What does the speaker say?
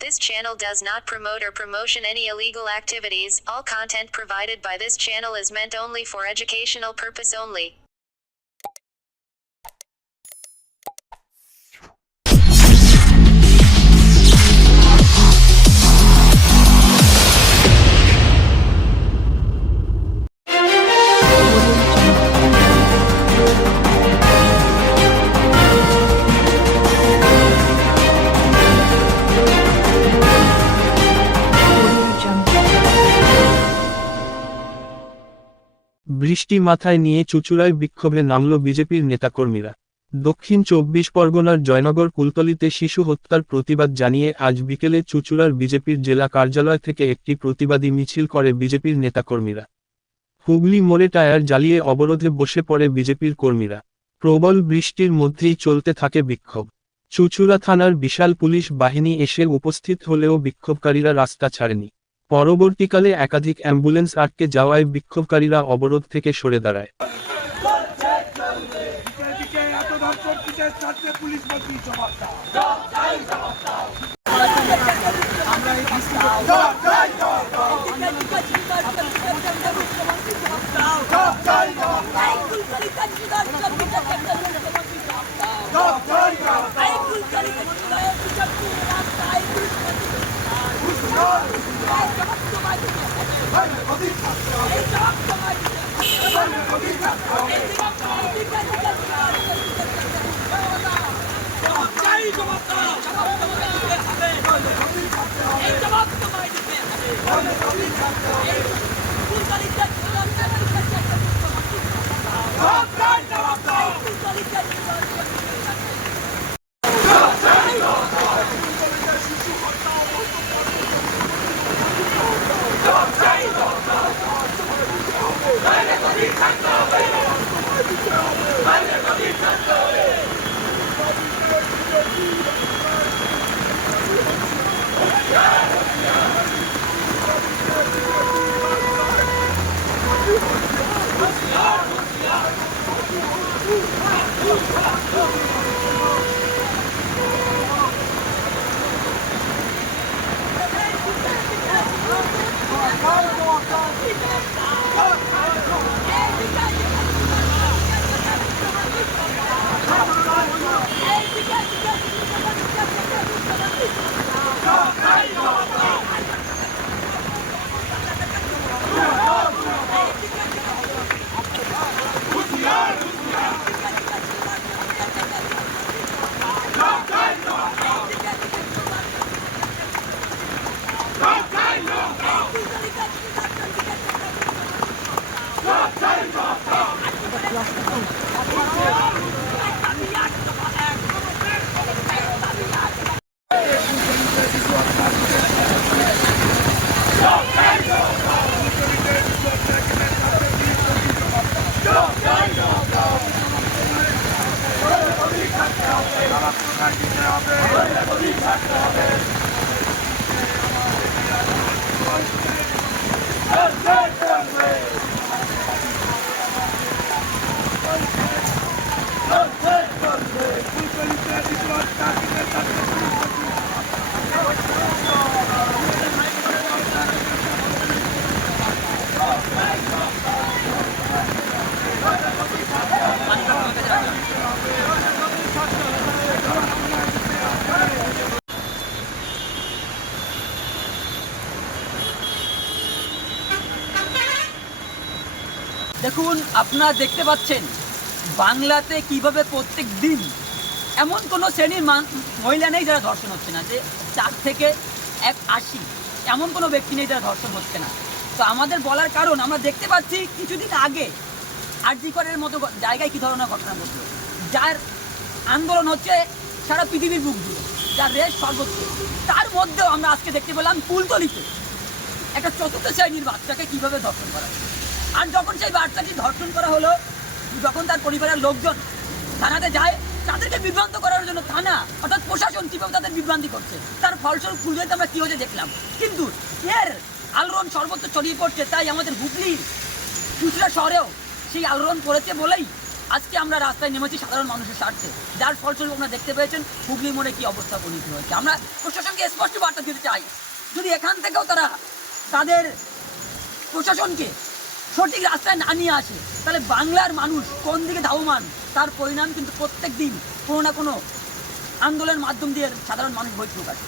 This channel does not promote or promotion any illegal activities. All content provided by this channel is meant only for educational purpose only. বৃষ্টি মাথায় নিয়ে চুঁচুড়ায় বিক্ষোভে নামল বিজেপির নেতাকর্মীরা। দক্ষিণ ২৪ পরগনার জয়নগর কুলতলিতে শিশু হত্যার প্রতিবাদ জানিয়ে আজ বিকেলে চুঁচুড়ার বিজেপির জেলা কার্যালয় থেকে একটি প্রতিবাদী মিছিল করে বিজেপির নেতাকর্মীরা। হুগলি মোড়ে টায়ার জ্বালিয়ে অবরোধে বসে পড়ে বিজেপির কর্মীরা। প্রবল বৃষ্টির মধ্যেই চলতে থাকে বিক্ষোভ। চুঁচুড়া থানার বিশাল পুলিশ বাহিনী এসে উপস্থিত হলেও বিক্ষোভকারীরা রাস্তা ছাড়েনি। পরবর্তীকালে একাধিক অ্যাম্বুলেন্স আটকে যাওয়ায় বিক্ষোভকারীরা অবরোধ থেকে সরে দাঁড়ায়। দেখুন, আপনারা দেখতে পাচ্ছেন বাংলাতে কিভাবে প্রত্যেক দিন এমন কোনো শ্রেণীর মহিলা নেই যারা ধর্ষণ হচ্ছে না, যে 4 থেকে 80 এমন কোনো ব্যক্তি নেই যারা ধর্ষণ হচ্ছে না। তো আমাদের বলার কারণ, আমরা দেখতে পাচ্ছি কিছুদিন আগে আরজি করের মতো জায়গায় কী ধরনের ঘটনা ঘটল, যার আন্দোলন হচ্ছে সারা পৃথিবীর বুক জুড়ে, যার রেশ সর্বোচ্চ। তার মধ্যেও আমরা আজকে দেখতে পেলাম কুলতলিতে একটা 4র্থ শ্রেণীর বাচ্চাকে কীভাবে ধর্ষণ করা। আর যখন সেই বাচ্চাটি ধর্ষণ করা হলো, যখন তার পরিবারের লোকজন থানাতে যায়, তাদেরকে বিভ্রান্ত করার জন্য থানা অর্থাৎ প্রশাসন কীভাবে তাদের বিভ্রান্তি করছে, তার ফলস্বরূপ পুজোতে আমরা কী হয়েছে দেখলাম। কিন্তু এর আলোড়ন সর্বত্র ছড়িয়ে পড়ছে। তাই আমাদের হুগলি চুঁচুড়া শহরেও সেই আলোড়ন পড়েছে বলেই আজকে আমরা রাস্তায় নেমেছি সাধারণ মানুষের স্বার্থে, যার ফলস্বরূপ আপনারা দেখতে পেয়েছেন হুগলি মোড়ে কী অবস্থা পরিণত হয়েছে। আমরা প্রশাসনকে স্পষ্ট বার্তা দিতে চাই, যদি এখান থেকেও তারা তাদের প্রশাসনকে সঠিক রাস্তায় না নিয়ে আসে, তাহলে বাংলার মানুষ কোন দিকে ধাবমান তার পরিণাম কিন্তু প্রত্যেক দিন কোনো না কোনো আন্দোলনের মাধ্যম দিয়ে সাধারণ মানুষ বই প্রকাশ।